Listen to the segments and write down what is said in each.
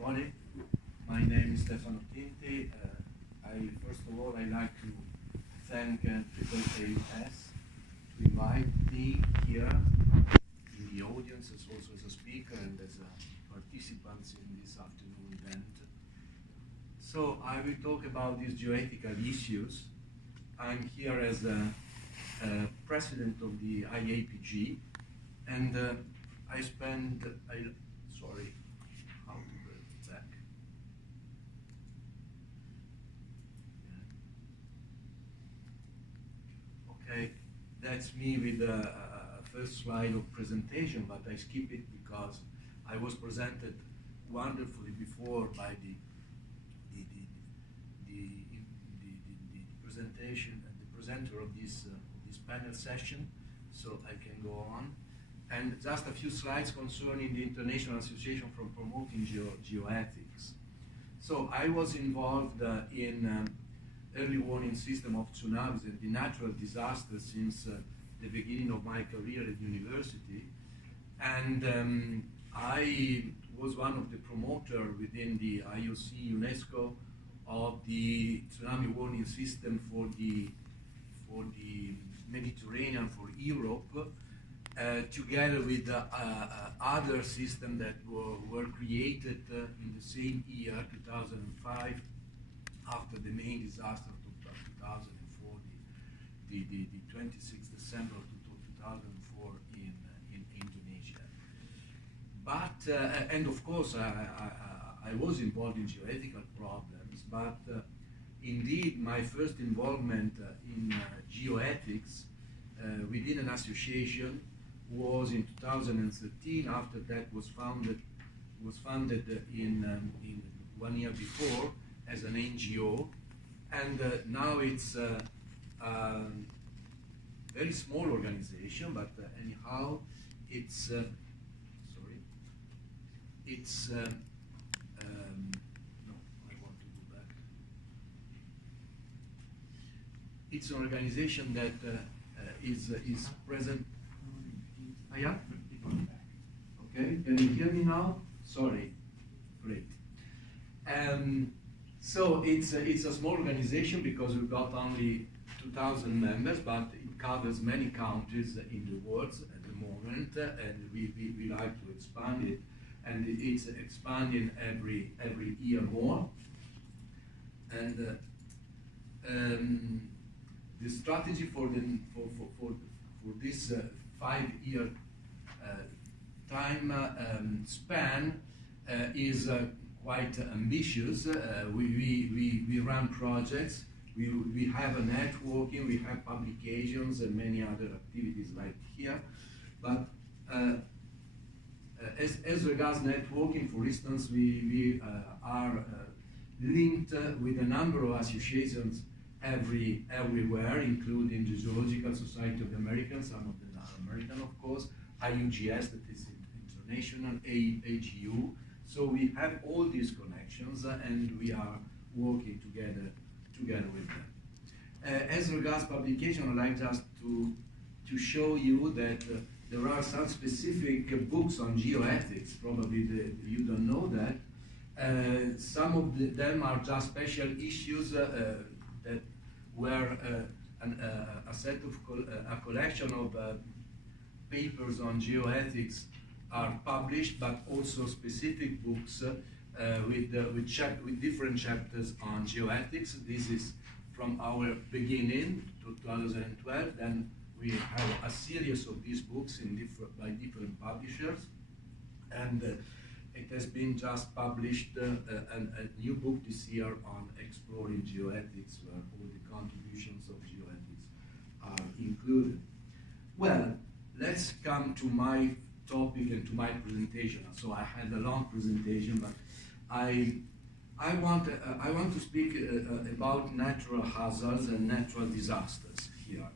everybody. My name is Stefano Tinti. First of all, I'd like to thank AAAS to invite me here in the audience, as also as a speaker and as a participant in this afternoon event. So I will talk about these geoethical issues. I'm here as a president of the IAPG, and I spend, sorry, how to go back? Yeah. Okay, that's me with the first slide of presentation, but I skip it because I was presented wonderfully before by the presentation and the presenter of this panel session, so I can go on. And just a few slides concerning the International Association for Promoting Geoethics. So I was involved in early warning system of tsunamis and the natural disasters since the beginning of my career at university. And I was one of the promoters within the IOC UNESCO of the tsunami warning system for the Mediterranean, for Europe, together with other systems that were created in the same year, 2005, after the main disaster of 2004, the 26th December of 2004 in Indonesia. But, and of course, I was involved in geoethical problems, but indeed my first involvement in geoethics within an association was in 2013. After that was founded in 1 year before as an NGO, and now it's a very small organization, but anyhow it's sorry, it's no, I want to go back. It's an organization that is present. Yeah? Okay, can you hear me now? Sorry, great. So it's a small organization because we've got only 2,000 members, but it covers many countries in the world at the moment, and we like to expand it, and it's expanding every year more. And the strategy for this 5-year time span is quite ambitious. We run projects, we have a networking, we have publications and many other activities like here. But as regards networking, for instance, we are linked with a number of associations everywhere, including the Geological Society of the Americans, some of them are American, of course, IUGS, that is international, AAGU. So we have all these connections, and we are working together with them. As regards publication, I'd like just to show you that there are some specific books on geoethics. Probably you don't know that. Some of them are just special issues that where a collection of papers on geoethics are published, but also specific books with different chapters on geoethics. This is from our beginning, 2012. Then we have a series of these books by different publishers, and it has been just published a new book this year on exploring geoethics, where all the contributions of geoethics are included. Well, let's come to my topic and to my presentation. So I had a long presentation, but I want to speak about natural hazards and natural disasters here,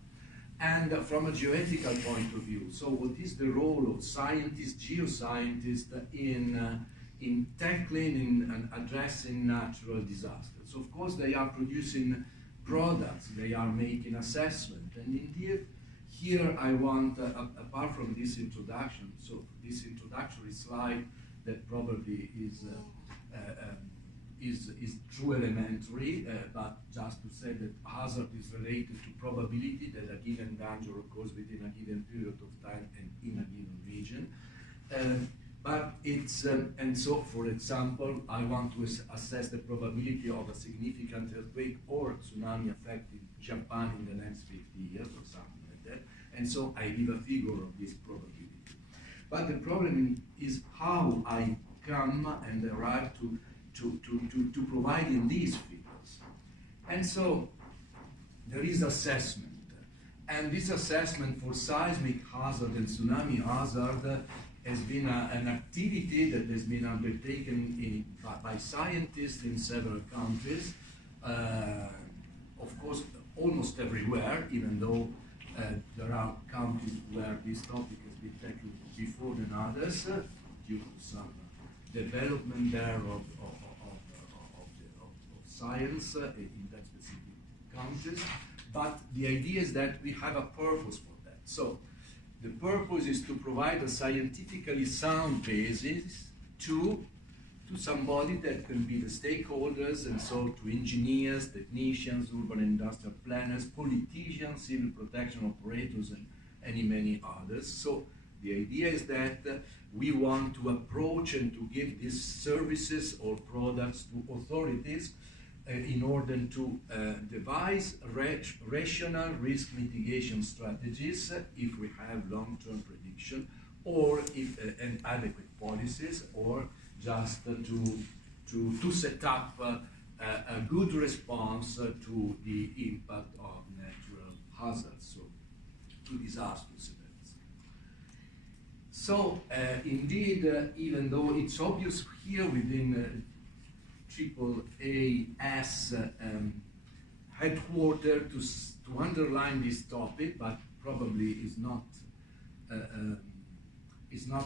and from a geoethical point of view. So what is the role of scientists, geoscientists, in tackling and addressing natural disasters? So of course they are producing products, they are making assessment, and indeed here I want, apart from this introduction, so this introductory slide that probably is is true elementary, but just to say that hazard is related to probability that a given danger occurs within a given period of time and in a given region. But it's, and so for example, I want to assess the probability of a significant earthquake or tsunami affecting Japan in the next 50 years or something like that. And so I give a figure of this probability. But the problem is how I come and arrive to providing these figures. And so there is assessment. And this assessment for seismic hazard and tsunami hazard has been an activity that has been undertaken by scientists in several countries, of course, almost everywhere, even though there are countries where this topic has been tackled before than others, due to some development there of science in that specific countries. But the idea is that we have a purpose for that. So the purpose is to provide a scientifically sound basis to somebody that can be the stakeholders, and so to engineers, technicians, urban industrial planners, politicians, civil protection operators, and many others. So the idea is that we want to approach and to give these services or products to authorities in order to devise rational risk mitigation strategies if we have long-term prediction, or if and adequate policies, or just to set up a good response to the impact of natural hazards, so to disastrous events. So indeed, even though it's obvious here within AAAS headquarters to underline this topic, but probably is not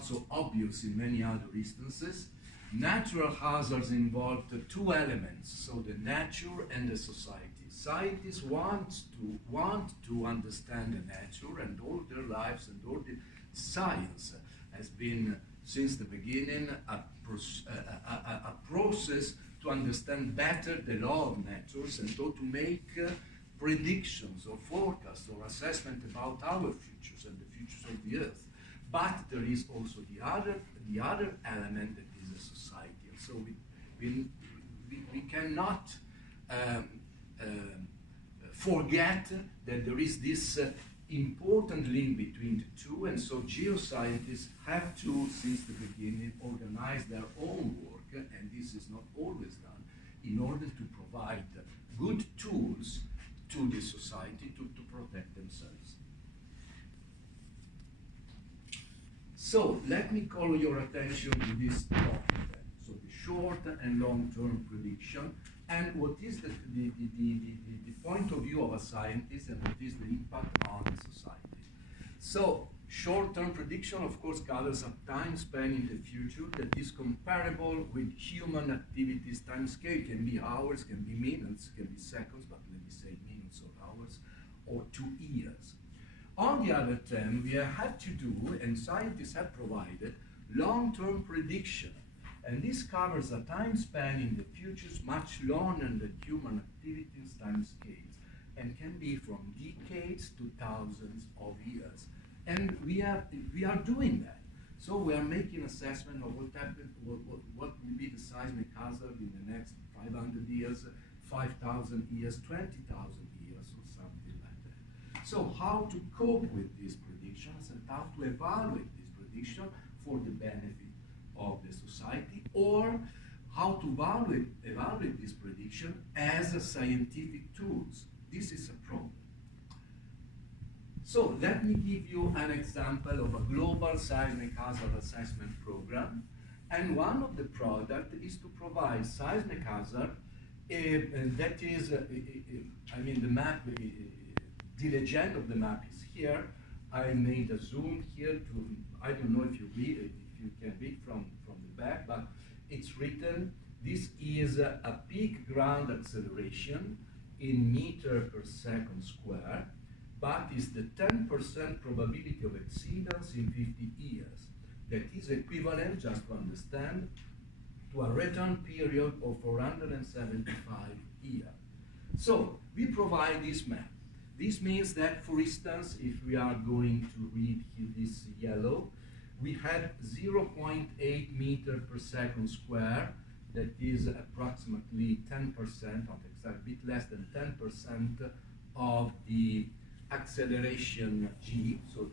so obvious in many other instances. Natural hazards involve two elements, so the nature and the society. Scientists want to understand the nature, and all their lives and all the science has been since the beginning a process to understand better the law of nature, and so to make predictions or forecasts or assessment about our futures and the futures of the earth. But there is also the other element that is a society. And so we cannot forget that there is this important link between the two, and so geoscientists have to, since the beginning, organize their own work, and this is not always done, in order to provide good tools to the society to protect themselves. So let me call your attention to this topic then. So the short and long-term prediction, and what is the point of view of a scientist, and what is the impact on the society. So short-term prediction, of course, covers a time span in the future that is comparable with human activities time scale. Can be hours, can be minutes, can be seconds, but let me say minutes or hours, or 2 years. On the other hand, we have to do, and scientists have provided, long-term prediction. And this covers a time span in the future much longer than human activities time scales, and can be from decades to thousands of years. And we are doing that. So we are making assessment of what will be the seismic hazard in the next 500 years, 5,000 years, 20,000 years, or something like that. So how to cope with these predictions and how to evaluate this prediction for the benefit of the society, or how to evaluate this prediction as a scientific tools. This is a problem. So let me give you an example of a global seismic hazard assessment program. And one of the products is to provide seismic hazard that is, I mean, the map, the legend of the map is here. I made a zoom here to, I don't know if you read it, if you can read from the back, but it's written, this is a peak ground acceleration in meter per second square, but is the 10% probability of exceedance in 50 years. That is equivalent, just to understand, to a return period of 475 years. So we provide this map. This means that, for instance, if we are going to read here this yellow, we have 0.8 meter per second square. That is approximately 10%, not exactly, a bit less than 10% of the acceleration g, so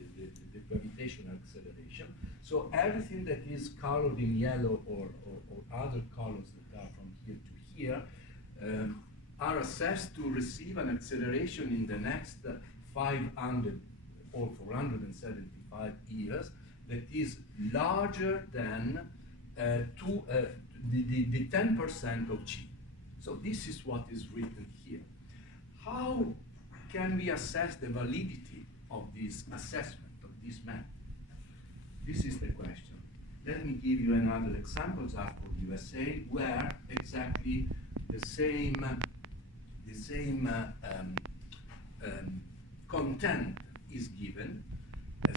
the gravitational acceleration. So everything that is colored in yellow or other colors that are from here to here are assessed to receive an acceleration in the next 500 or 475 years that is larger than the 10% of g. So this is what is written here. How can we assess the validity of this assessment, of this map? This is the question. Let me give you another example for the USA, where exactly the same content is given.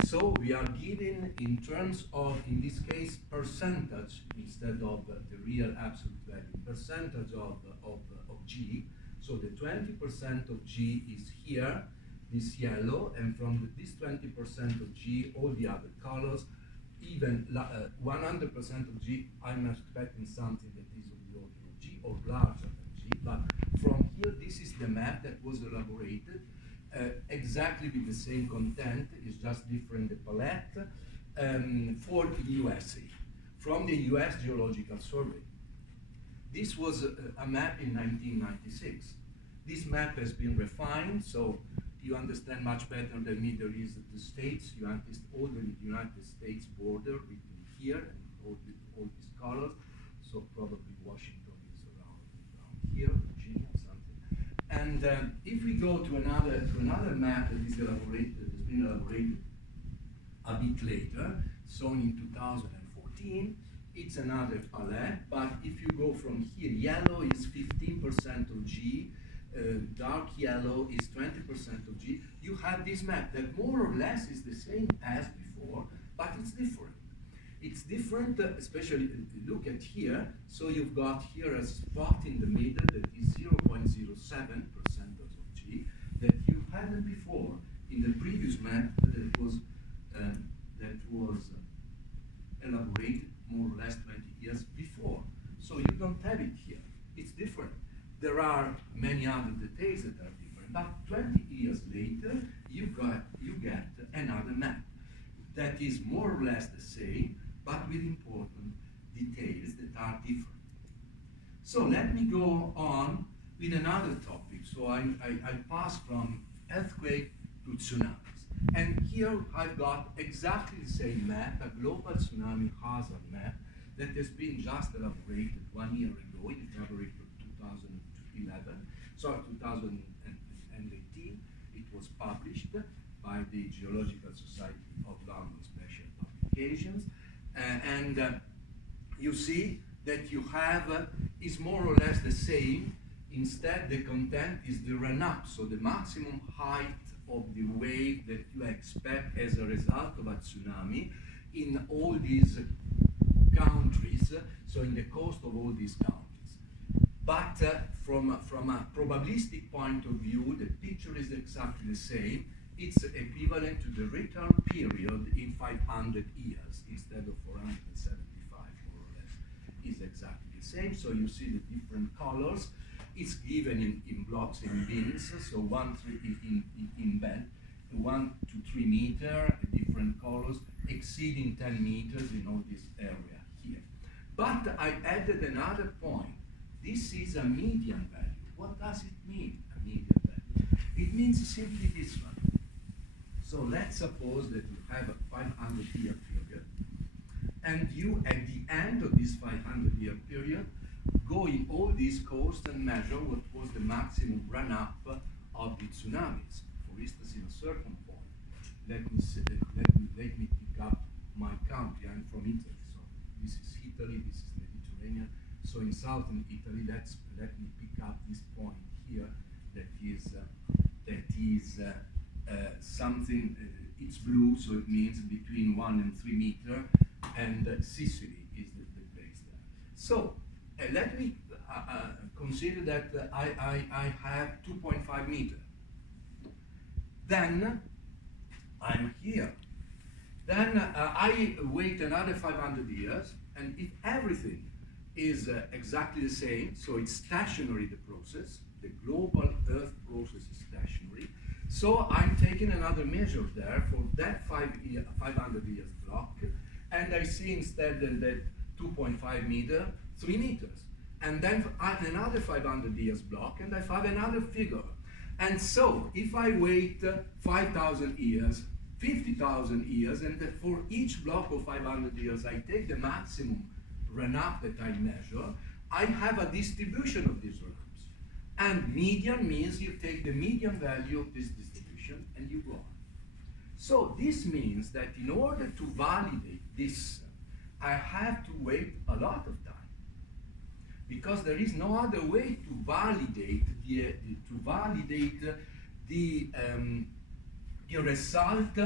So we are given in terms of, in this case, percentage instead of the real absolute value, percentage of G. So the 20% of G is here, this yellow, and from this 20% of G, all the other colors, even 100% of G, I'm expecting something that is of the order of G or larger than G. But from here, this is the map that was elaborated exactly with the same content, it's just different the palette, for the USA, from the US Geological Survey. This was a map in 1996. This map has been refined, so you understand much better than me. There is the states, all the United States border written here, and all these colors. So probably Washington is around here, Virginia, something. And if we go to another map that is elaborated, that has been elaborated a bit later, shown in 2014, it's another palette, but if you go from here, yellow is 15% of G, dark yellow is 20% of G. You have this map that more or less is the same as before, but it's different. It's different, especially look at here. So you've got here a spot in the middle that is 0.07% of G that you hadn't before in the previous map that was elaborated more or less 20 years before. So you don't have it here. It's different. There are many other details that are different, but 20 years later, you get another map that is more or less the same, but with important details that are different. So let me go on with another topic. So I pass from earthquake to tsunamis. And here I've got exactly the same map, a global tsunami hazard map that has been just elaborated 1 year ago in February 2011. So 2018, it was published by the Geological Society of London Special Publications. And you see that you have is more or less the same. Instead, the content is the run-up, so the maximum height of the wave that you expect as a result of a tsunami in all these countries, so in the coast of all these countries. But from a probabilistic point of view, the picture is exactly the same. It's equivalent to the return period in 500 years instead of 475, more or less, is exactly the same. So you see the different colors. It's given in blocks, in bins, so 1 to 3 meter, different colors, exceeding 10 meters in all this area here. But I added another point. This is a median value. What does it mean, a median value? It means simply this one. So let's suppose that you have a 500-year period, and you, at the end of this 500-year period, go in all these coasts and measure what was the maximum run-up of the tsunamis. For instance, in a certain point, let me pick up my country. I'm from Italy, so this is Italy, this is Mediterranean. So in southern Italy, let me pick up this point here that is something. It's blue, so it means between 1 and 3 meters, and Sicily is the place there. So let me consider that I have 2.5 meters. Then I'm here. Then I wait another 500 years, and if everything is exactly the same, so it's stationary, the process, the global Earth process is stationary, so I'm taking another measure there for that 500 years block, and I see instead that 2.5 meter, 3 meters. And then add another 500 years block, and I find another figure. And so, if I wait 5,000 years, 50,000 years, and for each block of 500 years, I take the maximum run-up that I measure, I have a distribution of these run-ups. And median means you take the median value of this distribution and you go on. So this means that in order to validate this, I have to wait a lot of time, because there is no other way to validate the result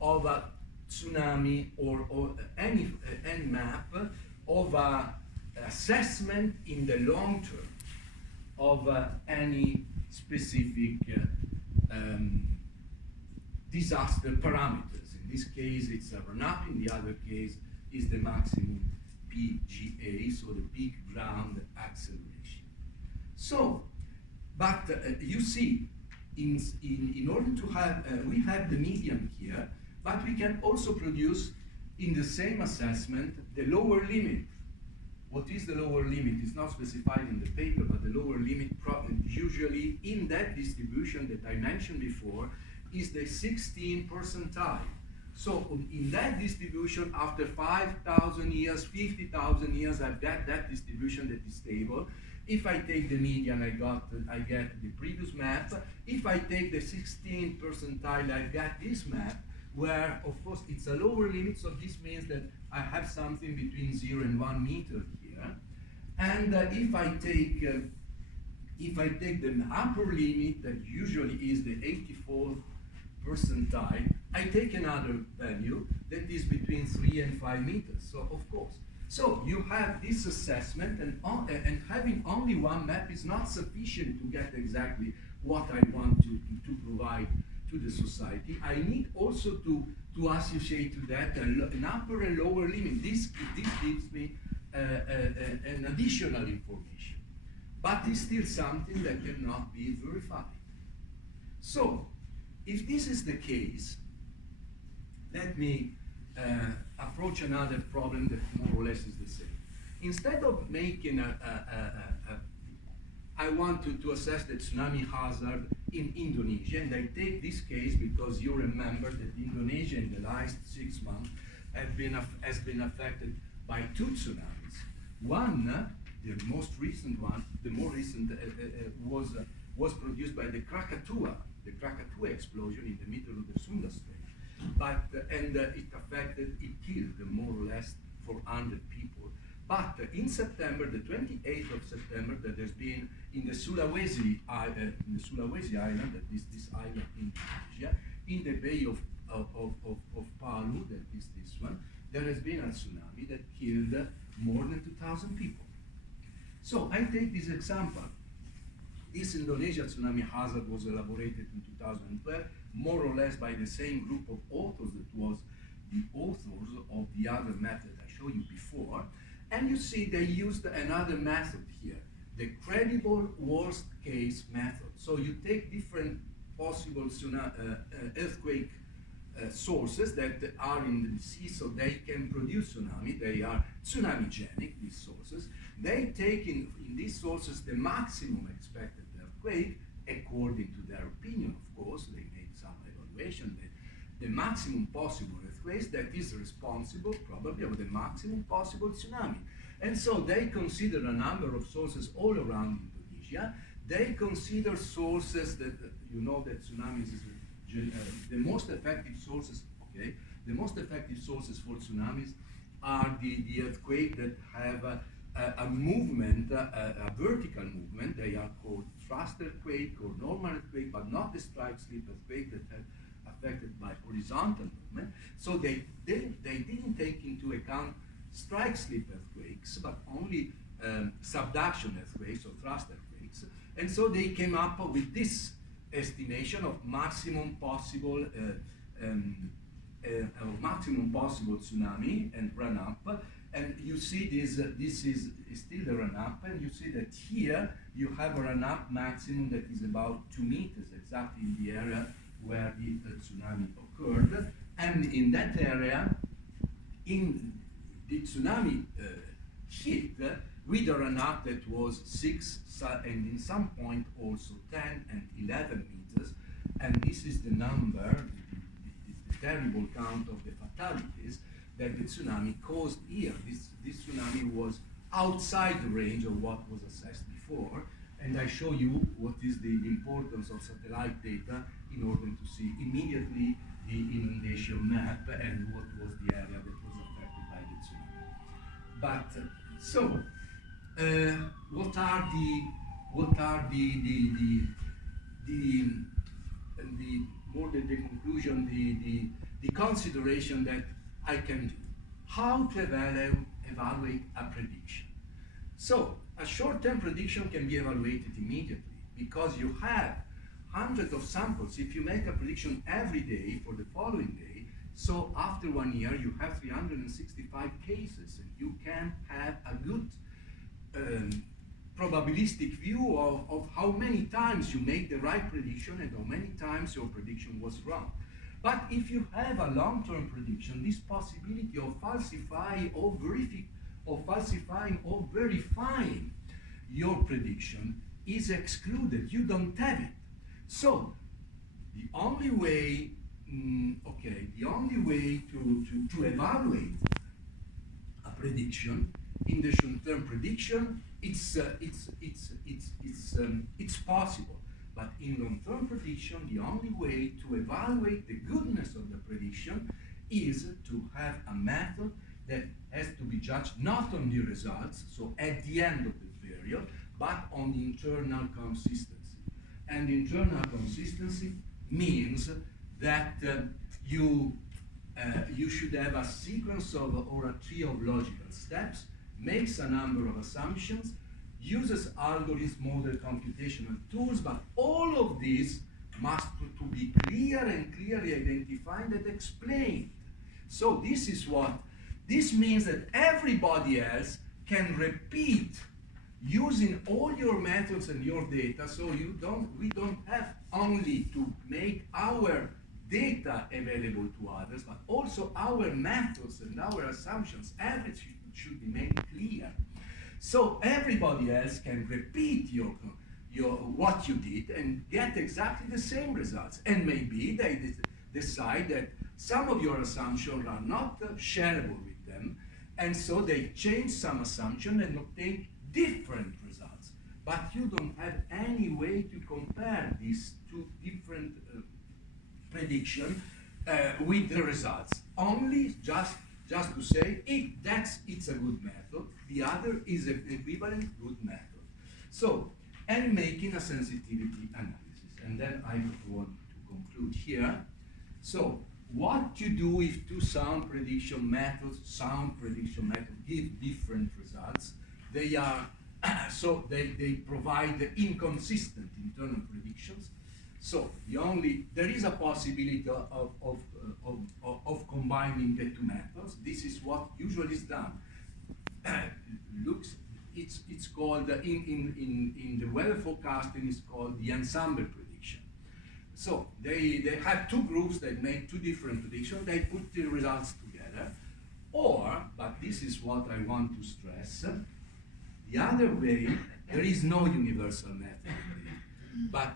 of a tsunami or any map of a assessment in the long term of any specific disaster parameters. In this case, it's a run-up. In the other case, is the maximum PGA, so the peak ground acceleration. So, but you see, in order to have, we have the median here, but we can also produce in the same assessment the lower limit. What is the lower limit? It's not specified in the paper, but the lower limit usually in that distribution that I mentioned before is the 16th percentile. So in that distribution, after 5,000 years, 50,000 years, I've got that distribution that is stable. If I take the median, I get the previous map. If I take the 16th percentile, I get this map, where of course it's a lower limit, so this means that I have something between 0 and 1 meter here. And if I take the upper limit, that usually is the 84th percentile, I take another value that is between 3 and 5 meters. So of course, so you have this assessment, and having only one map is not sufficient to get exactly what I want to provide to the society. I need also to associate to that an upper and lower limit. This gives me an additional information, but it's still something that cannot be verified. So, if this is the case, let me approach another problem that more or less is the same. Instead of making I want to assess the tsunami hazard in Indonesia, and I take this case because you remember that Indonesia in the last 6 months has been affected by 2 tsunamis. One, the most recent one, the more recent was produced by the Krakatoa explosion in the middle of the Sunda Strait. But it killed more or less 400 people. But in September, the 28th of September, that there's been in the Sulawesi Island, that is this island in Indonesia, in the Bay of Palu, that is this one, there has been a tsunami that killed more than 2,000 people. So I take this example. This Indonesia tsunami hazard was elaborated in 2012, more or less by the same group of authors that was the authors of the other method I showed you before. And you see they used another method here, the credible worst case method. So you take different possible earthquake sources that are in the sea, so they can produce tsunami. They are tsunamigenic, these sources. They take in these sources the maximum expected earthquake, according to their opinion, of course. They made some evaluation that the maximum possible earthquakes that is responsible probably of the maximum possible tsunami. And so they consider a number of sources all around Indonesia. They consider sources that, you know that tsunamis is the most effective sources, okay? The most effective sources for tsunamis are the earthquake that have a movement, a vertical movement. They are called thrust earthquake or normal earthquake, but not the strike slip earthquake that have affected by horizontal movement. So they didn't take into account strike slip earthquakes, but only subduction earthquakes or thrust earthquakes. And so they came up with this estimation of maximum possible tsunami and run-up. And you see this is still the run-up, and you see that here you have a run-up maximum that is about 2 meters, exactly in the area where the tsunami occurred. And in that area, in the tsunami hit with a run-up that was 6, and in some point also 10 and 11 meters. And this is the number, the terrible count of the fatalities that the tsunami caused here. This tsunami was outside the range of what was assessed before. And I show you what is the importance of satellite data in order to see immediately the inundation map and what was the area that was affected by the tsunami. But so, what are more than the conclusion, the consideration that I can do? How to evaluate a prediction? So, a short-term prediction can be evaluated immediately because you have hundreds of samples. If you make a prediction every day for the following day, so after 1 year you have 365 cases, and you can have a good probabilistic view of how many times you make the right prediction and how many times your prediction was wrong. But if you have a long-term prediction, this possibility of falsifying or verifying your prediction is excluded. You don't have it. So the only way, the only way to evaluate a prediction in the short-term prediction, it's possible. But in long-term prediction, the only way to evaluate the goodness of the prediction is to have a method that has to be judged not on the results, so at the end of the period, but on the internal consistency. And internal consistency means that you should have a sequence of, or a tree of logical steps, makes a number of assumptions, uses algorithms, model, computational tools, but all of this must to be clear and clearly identified and explained. So this means that everybody else can repeat using all your methods and your data, so we don't have only to make our data available to others, but also our methods and our assumptions, everything should be made clear. So everybody else can repeat what you did and get exactly the same results. And maybe they decide that some of your assumptions are not shareable with them, and so they change some assumption and obtain different results. But you don't have any way to compare these two different predictions with the results. Only just to say it's a good method, the other is an equivalent good method. So, and making a sensitivity analysis. And then I want to conclude here. So, what to do if two sound prediction methods give different results? They are they provide the inconsistent internal predictions. So there is a possibility of combining the two methods. This is what usually is done. It's called in the weather forecasting. It's called the ensemble prediction. So they have two groups that make two different predictions. They put the results together, but this is what I want to stress. The other way, there is no universal method. But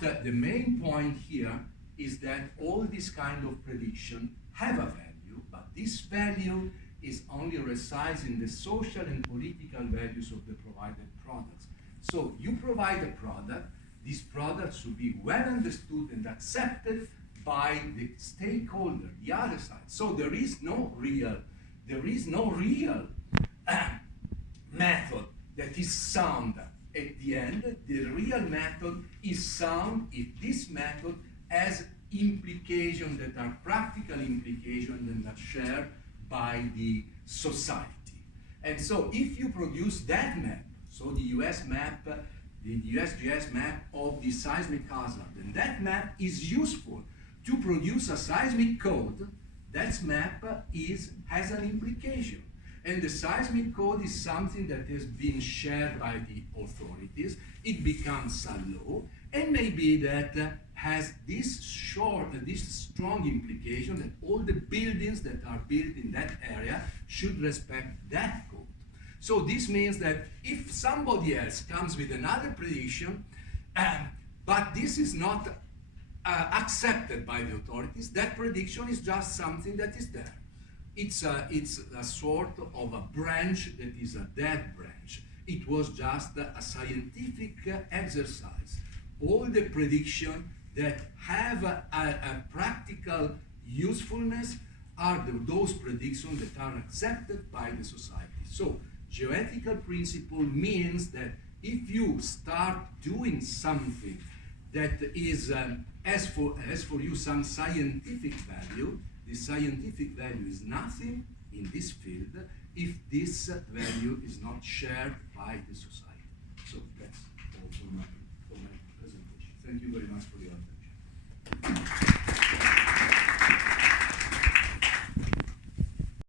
the main point here is that all this kind of prediction have a value, but this value is only resides in the social and political values of the provided products. So you provide a product, this product should be well understood and accepted by the stakeholder, the other side. So there is no real method that is sound. At the end, the real method is sound if this method has implications that are practical implications and are shared by the society. And so if you produce that map, so the US map, the USGS map of the seismic hazard, and that map is useful to produce a seismic code, that map has an implication. And the seismic code is something that has been shared by the authorities. It becomes a law, and maybe that has this strong implication that all the buildings that are built in that area should respect that code. So this means that if somebody else comes with another prediction, but this is not accepted by the authorities, that prediction is just something that is there. It's a sort of a branch that is a dead branch. It was just a scientific exercise. All the predictions that have a practical usefulness are those predictions that are accepted by the society. So geoethical principle means that if you start doing something that is, as for you, some scientific value, the scientific value is nothing in this field if this value is not shared by the society.